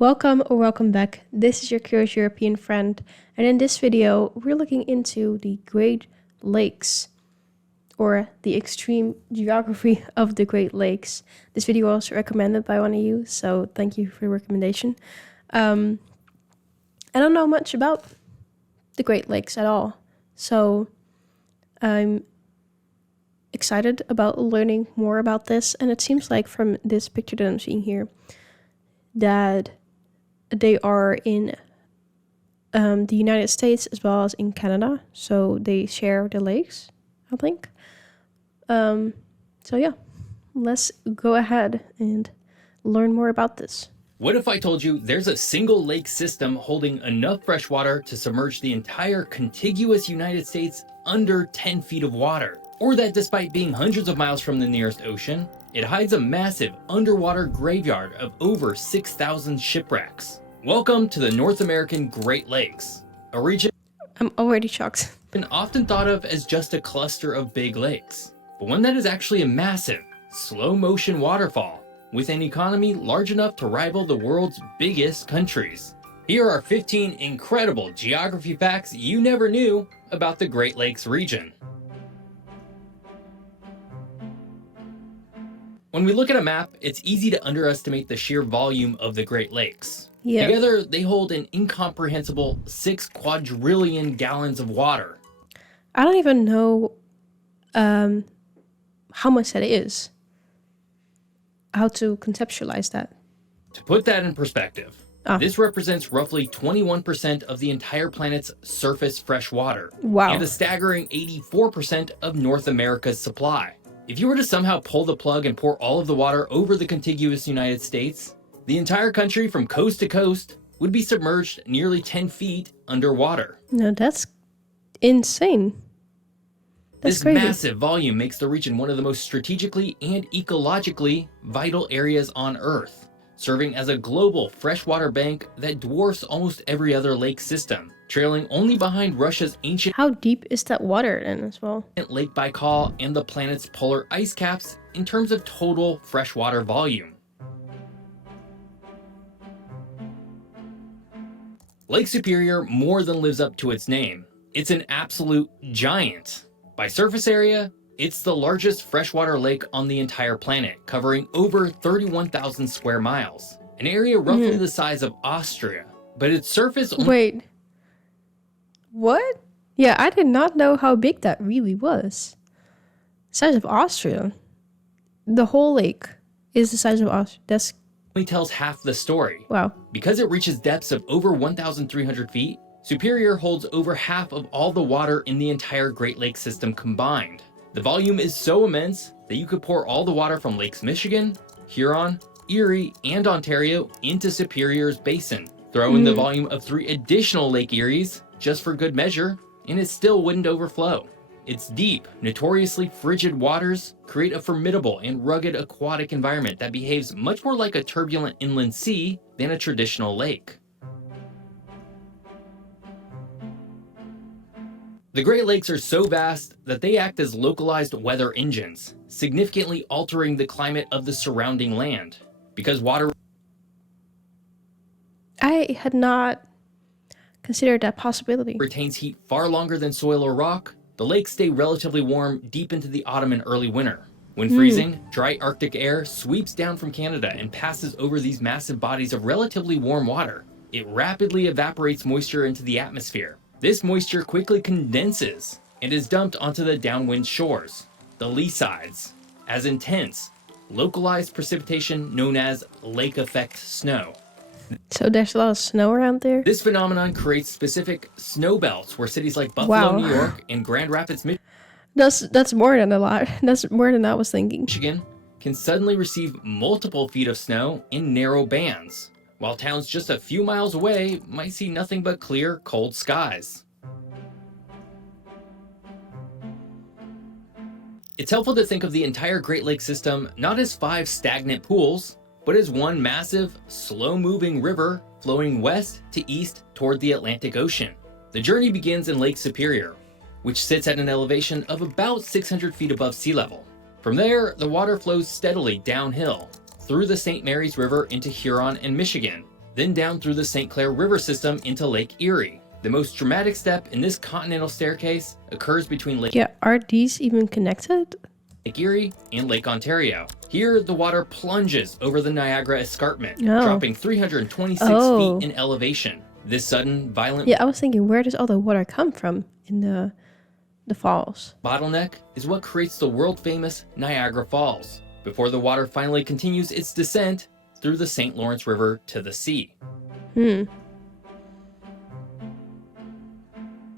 Welcome or welcome back. This is your curious European friend, and in this video we're looking into the Great Lakes, or the extreme geography of the Great Lakes. This video was recommended by one of you, so thank you for the recommendation. I don't know much about the Great Lakes at all, so I'm excited about learning more about this, and it seems like from this picture that I'm seeing here that they are in the United States as well as in Canada, so they share the lakes, I think. So yeah, let's go ahead and learn more about this. What if I told you there's a single lake system holding enough fresh water to submerge the entire contiguous United States under 10 feet of water? Or that despite being hundreds of miles from the nearest ocean, it hides a massive underwater graveyard of over 6,000 shipwrecks. Welcome to the North American Great Lakes, a region I'm already shocked. often thought of as just a cluster of big lakes, but one that is actually a massive, slow-motion waterfall with an economy large enough to rival the world's biggest countries. Here are 15 incredible geography facts you never knew about the Great Lakes region. When we look at a map, it's easy to underestimate the sheer volume of the Great Lakes. Yeah. Together, they hold an incomprehensible 6 quadrillion gallons of water. I don't even know how much that is. How to conceptualize that. To put that in perspective, this represents roughly 21% of the entire planet's surface fresh water. Wow. And a staggering 84% of North America's supply. If you were to somehow pull the plug and pour all of the water over the contiguous United States, the entire country from coast to coast would be submerged nearly 10 feet underwater. No, that's insane. That's This crazy. massive volume makes the region one of the most strategically and ecologically vital areas on Earth, serving as a global freshwater bank that dwarfs almost every other lake system, trailing only behind Russia's ancient How deep is that water then as well? Lake Baikal and the planet's polar ice caps in terms of total freshwater volume. Lake Superior more than lives up to its name. It's an absolute giant. By surface area, it's the largest freshwater lake on the entire planet, covering over 31,000 square miles, an area roughly the size of Austria, but its surface only Wait. What? Yeah, I did not know how big that really was. Size of Austria. The whole lake is the size of Austria. That's tells half the story. wow. Because it reaches depths of over 1,300 feet, Superior holds over half of all the water in the entire Great Lakes system combined. The volume is so immense that you could pour all the water from Lakes Michigan, Huron, Erie, and Ontario into Superior's basin. Throw in the volume of 3 additional Lake Eries, just for good measure, and it still wouldn't overflow. Its deep, notoriously frigid waters create a formidable and rugged aquatic environment that behaves much more like a turbulent inland sea than a traditional lake. The Great Lakes are so vast that they act as localized weather engines, significantly altering the climate of the surrounding land. Because water I had not considered that possibility. retains heat far longer than soil or rock, the lakes stay relatively warm deep into the autumn and early winter. When freezing, dry Arctic air sweeps down from Canada and passes over these massive bodies of relatively warm water. It rapidly evaporates moisture into the atmosphere. This moisture quickly condenses and is dumped onto the downwind shores, the lee sides, as intense, localized precipitation known as lake effect snow. So there's a lot of snow around there? This phenomenon creates specific snow belts where cities like Buffalo, New York, and Grand Rapids, That's more than a lot. That's more than I was thinking. Michigan can suddenly receive multiple feet of snow in narrow bands, while towns just a few miles away might see nothing but clear, cold skies. It's helpful to think of the entire Great Lakes system not as 5 stagnant pools, but as one massive, slow-moving river flowing west to east toward the Atlantic Ocean. The journey begins in Lake Superior, which sits at an elevation of about 600 feet above sea level. From there, the water flows steadily downhill through the St. Mary's River into Huron and Michigan, then down through the St. Clair River system into Lake Erie. The most dramatic step in this continental staircase occurs between Lake are these even connected? Erie and Lake Ontario. Here, the water plunges over the Niagara Escarpment, dropping 326 feet in elevation. This sudden, violent... I was thinking, where does all the water come from in the falls? Bottleneck is what creates the world-famous Niagara Falls, before the water finally continues its descent through the St. Lawrence River to the sea.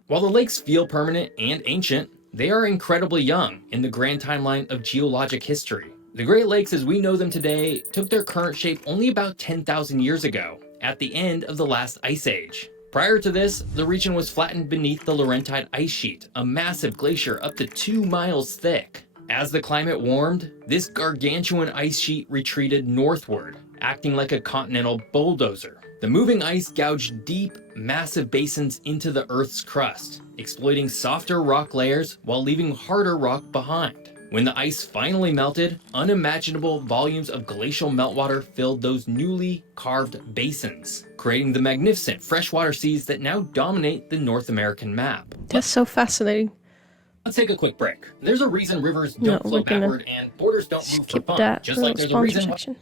While the lakes feel permanent and ancient, they are incredibly young in the grand timeline of geologic history. The Great Lakes as we know them today took their current shape only about 10,000 years ago, at the end of the last ice age. Prior to this, the region was flattened beneath the Laurentide ice sheet, a massive glacier up to 2 miles thick. As the climate warmed, this gargantuan ice sheet retreated northward, acting like a continental bulldozer. The moving ice gouged deep, massive basins into the Earth's crust, exploiting softer rock layers while leaving harder rock behind. When the ice finally melted, unimaginable volumes of glacial meltwater filled those newly carved basins, creating the magnificent freshwater seas that now dominate the North American map. That's so fascinating. Let's take a quick break. There's a reason rivers don't flow backward and borders don't move for fun. Just like there's a reason...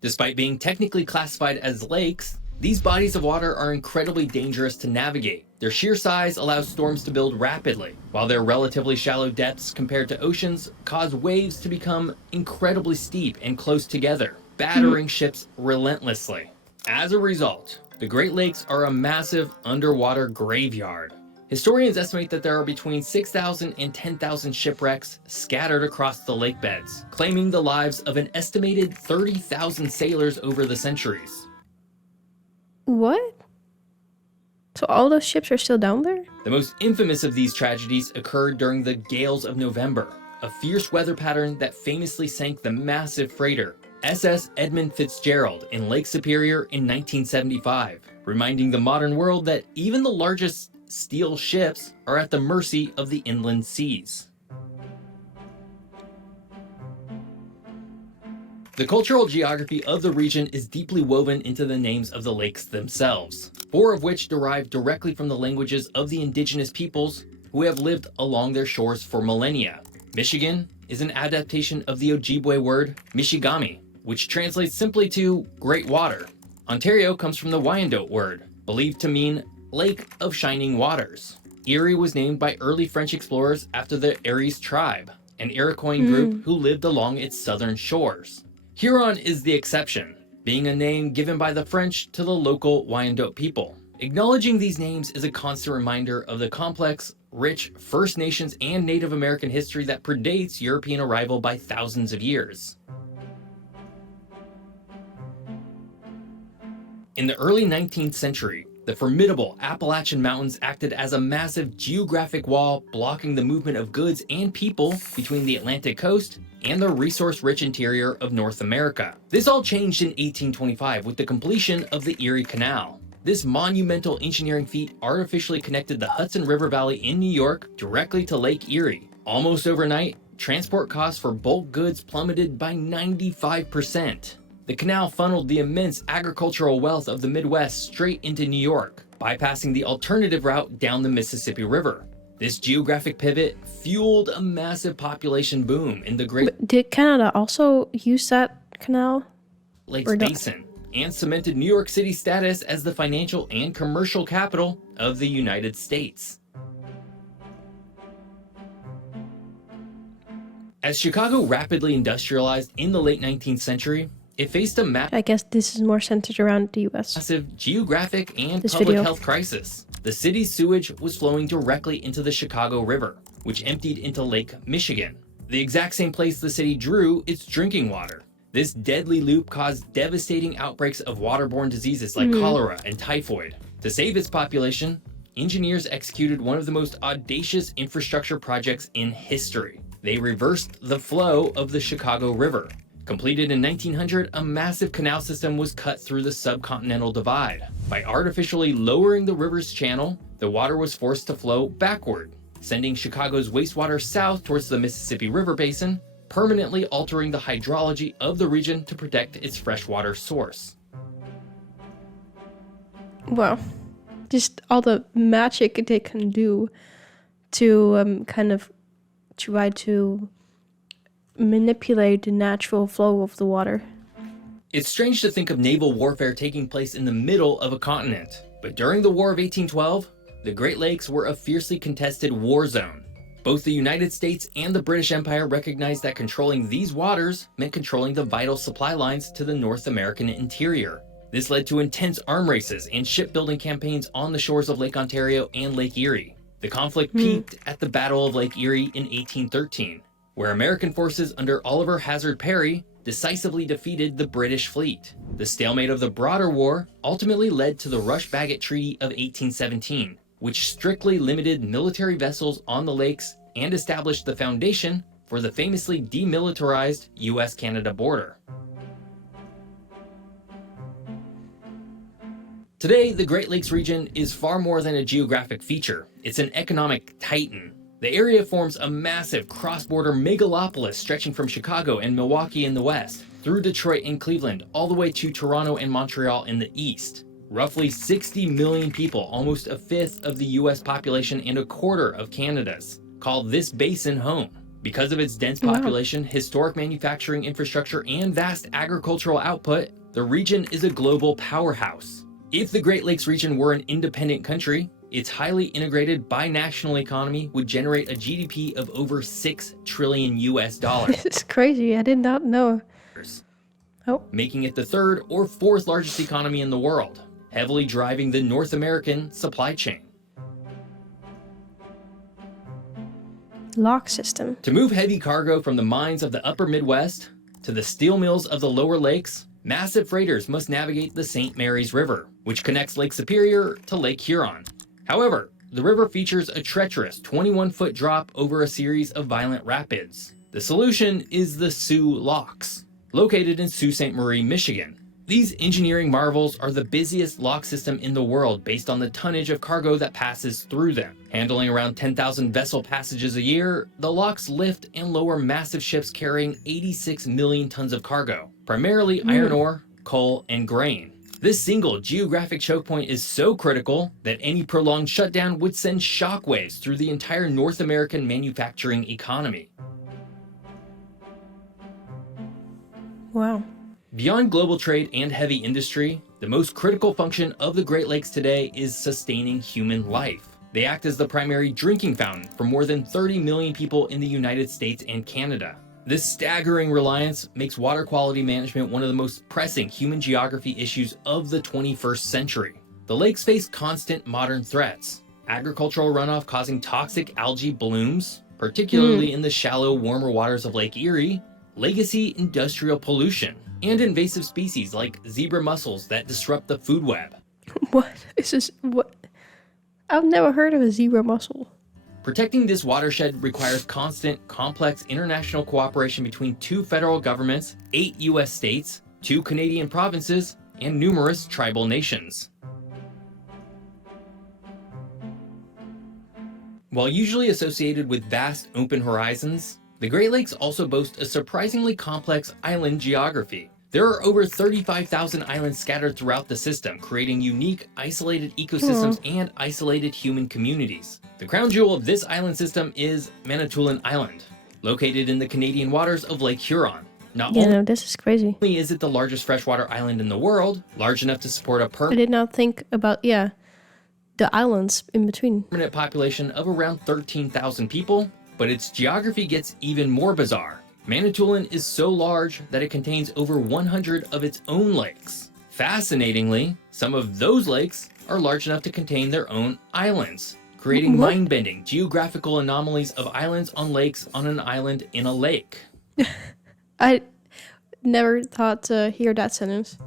Despite being technically classified as lakes, these bodies of water are incredibly dangerous to navigate. Their sheer size allows storms to build rapidly, while their relatively shallow depths compared to oceans cause waves to become incredibly steep and close together, battering ships relentlessly. As a result, the Great Lakes are a massive underwater graveyard. Historians estimate that there are between 6,000 and 10,000 shipwrecks scattered across the lake beds, claiming the lives of an estimated 30,000 sailors over the centuries. What? So all those ships are still down there? The most infamous of these tragedies occurred during the Gales of November, a fierce weather pattern that famously sank the massive freighter SS Edmund Fitzgerald in Lake Superior in 1975, reminding the modern world that even the largest steel ships are at the mercy of the inland seas. The cultural geography of the region is deeply woven into the names of the lakes themselves, 4 of which derive directly from the languages of the indigenous peoples who have lived along their shores for millennia. Michigan is an adaptation of the Ojibwe word Michigami, which translates simply to Great Water. Ontario comes from the Wyandot word, believed to mean Lake of Shining Waters. Erie was named by early French explorers after the Eries tribe, an Iroquois group who lived along its southern shores. Huron is the exception, being a name given by the French to the local Wyandot people. Acknowledging these names is a constant reminder of the complex, rich First Nations and Native American history that predates European arrival by thousands of years. In the early 19th century, the formidable Appalachian Mountains acted as a massive geographic wall blocking the movement of goods and people between the Atlantic coast and the resource-rich interior of North America. This all changed in 1825 with the completion of the Erie Canal. This monumental engineering feat artificially connected the Hudson River Valley in New York directly to Lake Erie. Almost overnight, transport costs for bulk goods plummeted by 95%. The canal funneled the immense agricultural wealth of the Midwest straight into New York, bypassing the alternative route down the Mississippi River. This geographic pivot fueled a massive population boom in the Great But did Canada also use that canal? Lakes Basin and cemented New York City's status as the financial and commercial capital of the United States. As Chicago rapidly industrialized in the late 19th century, it faced a I guess this is more centered around the US. massive geographic and public health crisis. The city's sewage was flowing directly into the Chicago River, which emptied into Lake Michigan, the exact same place the city drew its drinking water. This deadly loop caused devastating outbreaks of waterborne diseases like cholera and typhoid. To save its population, engineers executed one of the most audacious infrastructure projects in history. They reversed the flow of the Chicago River. Completed in 1900, a massive canal system was cut through the subcontinental divide. By artificially lowering the river's channel, the water was forced to flow backward, sending Chicago's wastewater south towards the Mississippi River basin, permanently altering the hydrology of the region to protect its freshwater source. Well, just all the magic they can do to kind of try to manipulate the natural flow of the water. It's strange to think of naval warfare taking place in the middle of a continent, but during the War of 1812, the Great Lakes were a fiercely contested war zone. Both the United States and the British Empire recognized that controlling these waters meant controlling the vital supply lines to the North American interior. This led to intense arm races and shipbuilding campaigns on the shores of Lake Ontario and Lake Erie. The conflict peaked at the Battle of Lake Erie in 1813, where American forces under Oliver Hazard Perry decisively defeated the British fleet. The stalemate of the broader war ultimately led to the Rush-Bagot Treaty of 1817, which strictly limited military vessels on the lakes and established the foundation for the famously demilitarized US-Canada border. Today, the Great Lakes region is far more than a geographic feature. It's an economic titan. The area forms a massive cross-border megalopolis stretching from Chicago and Milwaukee in the west, through Detroit and Cleveland, all the way to Toronto and Montreal in the east. Roughly 60 million people, almost a fifth of the US population and a quarter of Canada's, call this basin home. Because of its dense population, historic manufacturing infrastructure, and vast agricultural output, the region is a global powerhouse. If the Great Lakes region were an independent country, its highly integrated binational economy would generate a GDP of over $6 trillion US. This is crazy. I did not know. Making it the third or fourth largest economy in the world, heavily driving the North American supply chain. Lock system. To move heavy cargo from the mines of the upper Midwest to the steel mills of the lower lakes, massive freighters must navigate the St. Mary's River, which connects Lake Superior to Lake Huron. However, the river features a treacherous 21-foot drop over a series of violent rapids. The solution is the Soo Locks, located in Sault Ste. Marie, Michigan. These engineering marvels are the busiest lock system in the world based on the tonnage of cargo that passes through them. Handling around 10,000 vessel passages a year, the locks lift and lower massive ships carrying 86 million tons of cargo, primarily iron ore, coal, and grain. This single geographic choke point is so critical that any prolonged shutdown would send shockwaves through the entire North American manufacturing economy. Wow. Beyond global trade and heavy industry, the most critical function of the Great Lakes today is sustaining human life. They act as the primary drinking fountain for more than 30 million people in the United States and Canada. This staggering reliance makes water quality management one of the most pressing human geography issues of the 21st century. The lakes face constant modern threats. Agricultural runoff causing toxic algae blooms, particularly in the shallow, warmer waters of Lake Erie, legacy industrial pollution, and invasive species like zebra mussels that disrupt the food web. What is this? What? I've never heard of a zebra mussel. Protecting this watershed requires constant, complex international cooperation between 2 federal governments, 8 US states, 2 Canadian provinces, and numerous tribal nations. While usually associated with vast open horizons, the Great Lakes also boast a surprisingly complex island geography. There are over 35,000 islands scattered throughout the system, creating unique, isolated ecosystems and isolated human communities. The crown jewel of this island system is Manitoulin Island, located in the Canadian waters of Lake Huron. Not this is crazy. only is it the largest freshwater island in the world, large enough to support a I did not think about, the islands in between. permanent population of around 13,000 people, but its geography gets even more bizarre. Manitoulin is so large that it contains over 100 of its own lakes. Fascinatingly, some of those lakes are large enough to contain their own islands, creating mind-bending geographical anomalies of islands on lakes on an island in a lake. I never thought to hear that sentence.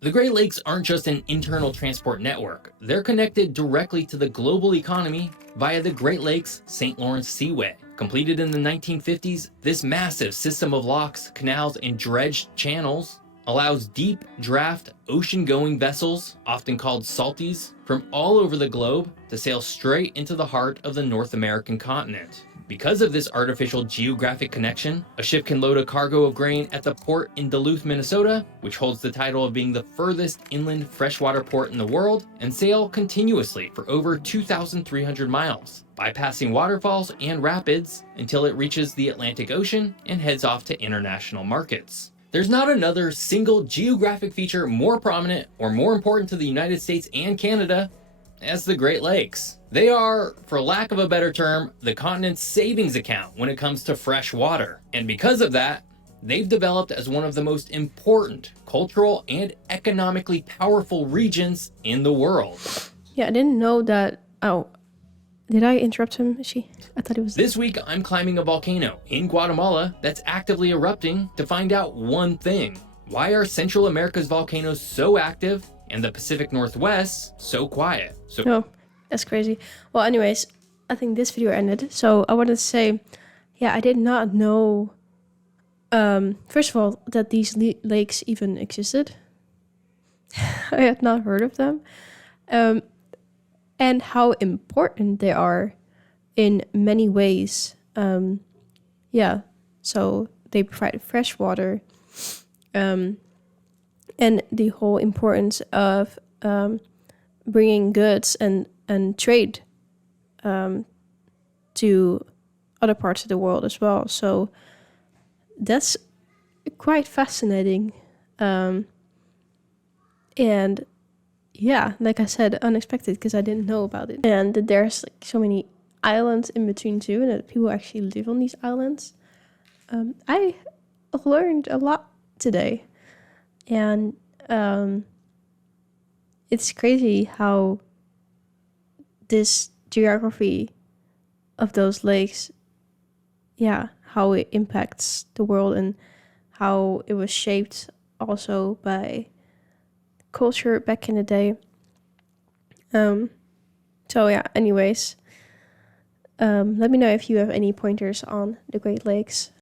The Great Lakes aren't just an internal transport network. They're connected directly to the global economy via the Great Lakes St. Lawrence Seaway. Completed in the 1950s, this massive system of locks, canals, and dredged channels allows deep draft ocean-going vessels, often called salties, from all over the globe to sail straight into the heart of the North American continent. Because of this artificial geographic connection, a ship can load a cargo of grain at the port in Duluth, Minnesota, which holds the title of being the furthest inland freshwater port in the world, and sail continuously for over 2,300 miles, bypassing waterfalls and rapids until it reaches the Atlantic Ocean and heads off to international markets. There's not another single geographic feature more prominent or more important to the United States and Canada as the Great Lakes. They are, for lack of a better term, the continent's savings account when it comes to fresh water. And because of that, they've developed as one of the most important cultural and economically powerful regions in the world. Yeah, I didn't know that. Oh, did I interrupt him? I thought it was. This week, I'm climbing a volcano in Guatemala that's actively erupting to find out one thing. Why are Central America's volcanoes so active and the Pacific Northwest so quiet? Oh, that's crazy. Well, anyways, I think this video ended. So I wanted to say, yeah, I did not know, first of all, that these lakes even existed. I had not heard of them. And how important they are in many ways. Yeah, so they provide fresh water. And the whole importance of bringing goods and trade to other parts of the world as well. So that's quite fascinating. And yeah, like I said, unexpected because I didn't know about it. And that there's like so many islands in between too, and that people actually live on these islands. I learned a lot today. And it's crazy how this geography of those lakes, yeah, how it impacts the world and how it was shaped also by culture back in the day. So yeah, anyways, let me know if you have any pointers on the Great Lakes.